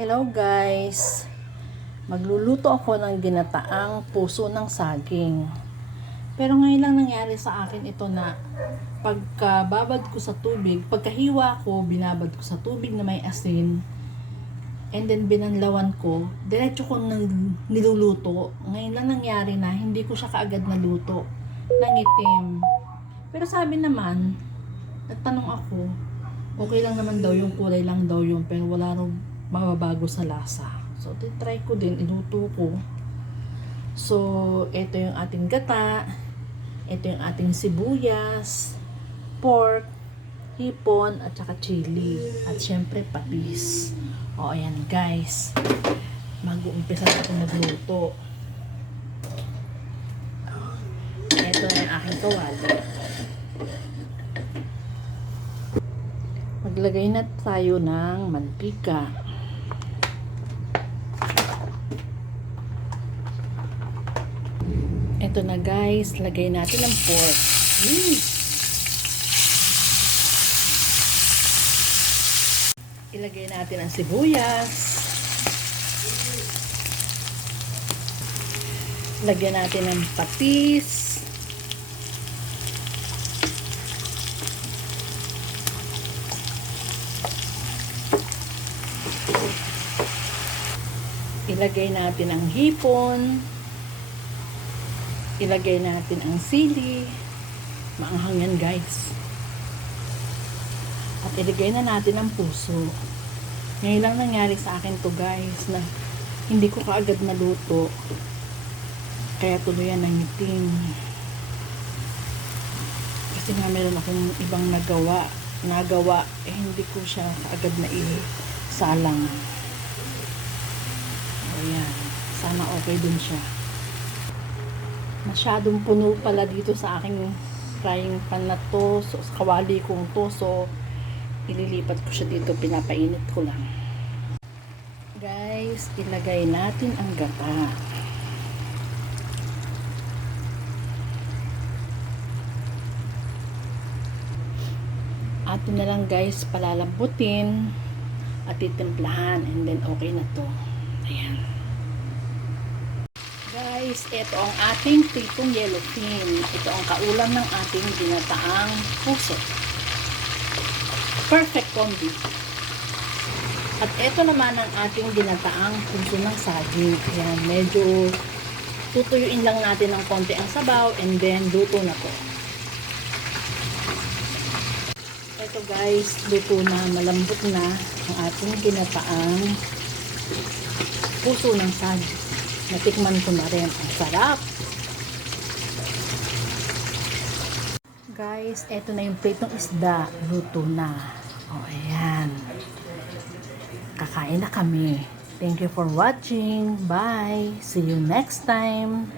Hello guys! Magluluto ako ng ginataang puso ng saging. Pero ngayon lang nangyari sa akin ito na pagkababad ko sa tubig, pagkahiwa ko, binabad ko sa tubig na may asin, and then binanlawan ko, diretso ko niluluto. Ngayon lang nangyari na hindi ko siya kaagad naluto, nangitim. Pero sabi naman, nagtanong ako, okay lang naman daw yung kulay lang daw yung, pero wala raw mababago sa lasa. So, try ko din, iluto ko. So, ito yung ating gata, ito yung ating sibuyas, pork, hipon, at saka chili. At syempre, patis. O, ayan guys. Mag-uumpisa na ako magluto. Ito na yung aking kawali. Maglagay na tayo ng mantika. Ito na guys, lagay natin ang pork. Ilagay natin ang sibuyas. Lagyan natin ng patis. Ilagay natin ang hipon. Ilagay natin ang sili. Maanghang yan guys. At ilagay na natin ang puso. Ngayon lang nangyari sa akin to guys na hindi ko kaagad naluto. Kaya tuloy yan nangitim. Kasi nga meron akong ibang nagawa hindi ko siya kaagad na isalang. Ayan. Sana okay dun siya. Masyadong puno pala dito sa aking frying pan na to, so, sa kawali kong to, so ililipat ko siya dito, pinapainit ko lang. Guys, ilagay natin ang gata. Atin na lang guys palalambutin at titimplahan, and then okay na to. Ayan. Guys, ito ang ating pritong yellowfin. Ito ang kaulam ng ating ginataang puso. Perfect combi. At ito naman ang ating ginataang puso ng saging. Ayan, medyo tutuyuin lang natin ng konti ang sabaw, and then luto na to. Ito guys, luto na, malambot na ang ating ginataang puso ng saging. Natikman ko na rin. Ang sarap. Guys, eto na yung pritong isda. Luto na. O, ayan. Kakain na kami. Thank you for watching. Bye. See you next time.